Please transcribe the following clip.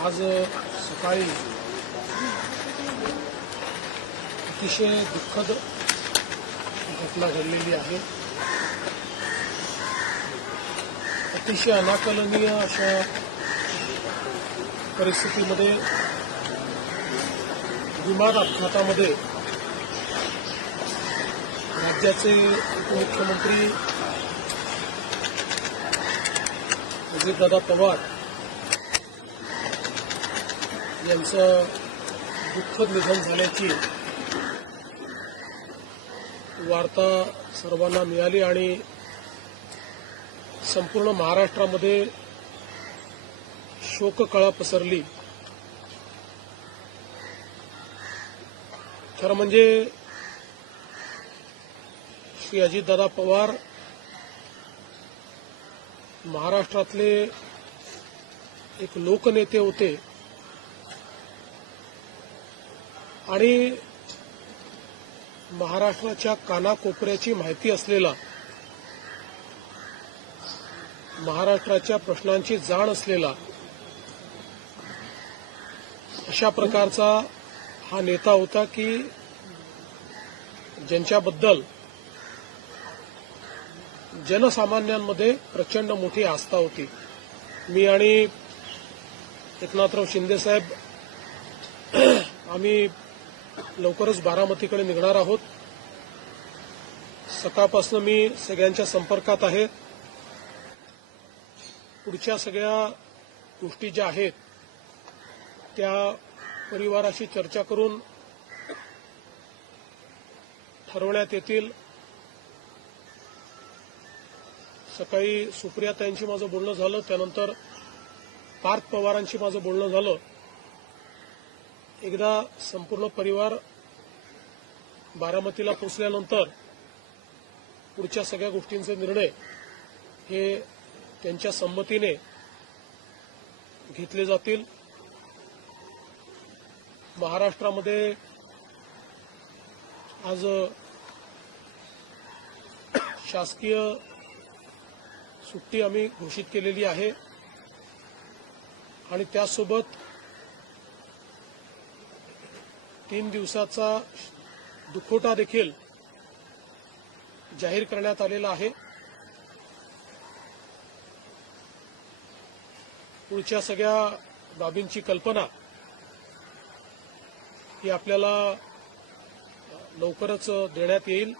आज सकाळी अतिशय दुःखद घटना घडलेली आहे। अतिशय अनाकलनीय अशा परिस्थितीमध्ये विमान अपघातामध्ये राज्याचे उपमुख्यमंत्री अजितदादा पवार यांचं दुःखद निधन झाल्याची वार्ता सर्वांना मिळाली आणि संपूर्ण महाराष्ट्रामध्ये शोककळा पसरली। खरं म्हणजे श्री अजितदादा पवार महाराष्ट्रातले एक लोकनेते होते आणि महाराष्ट्राच्या कानाकोपऱ्याची माहिती असलेला, महाराष्ट्राच्या प्रश्नांची जाण असलेला अशा प्रकारचा हा नेता होता की ज्यांच्याबद्दल जनसामान्यांमध्ये प्रचंड मोठी आस्था होती। मी आणि एकनाथराव शिंदे साहेब आम्ही लवकरच बारामतीकडे निघणार आहोत। सकाळपासून मी सगळ्यांच्या संपर्कात आहे। पुढच्या सगळ्या गोष्टी ज्या आहेत त्या परिवाराशी चर्चा करून ठरवण्यात येतील। सकाळी सुप्रियाताईंशी माझं बोलणं झालं, त्यानंतर पार्थ पवारांशी माझं बोलणं झालं। एकदा संपूर्ण परिवार बारामतीला पोहोचल्यानंतर पुढच्या सगळ्या गोष्टींचे निर्णय हे त्यांच्या संमतीने घेतले जातील। महाराष्ट्रामध्ये आज शासकीय सुट्टी आम्ही घोषित केलेली आहे आणि त्यासोबत 3 दिवसाचा दुखवटा देखील जाहीर करण्यात आलेला आहे। पुढच्या सगळ्या बाबींची कल्पना ही आपल्याला लवकरच देण्यात येईल।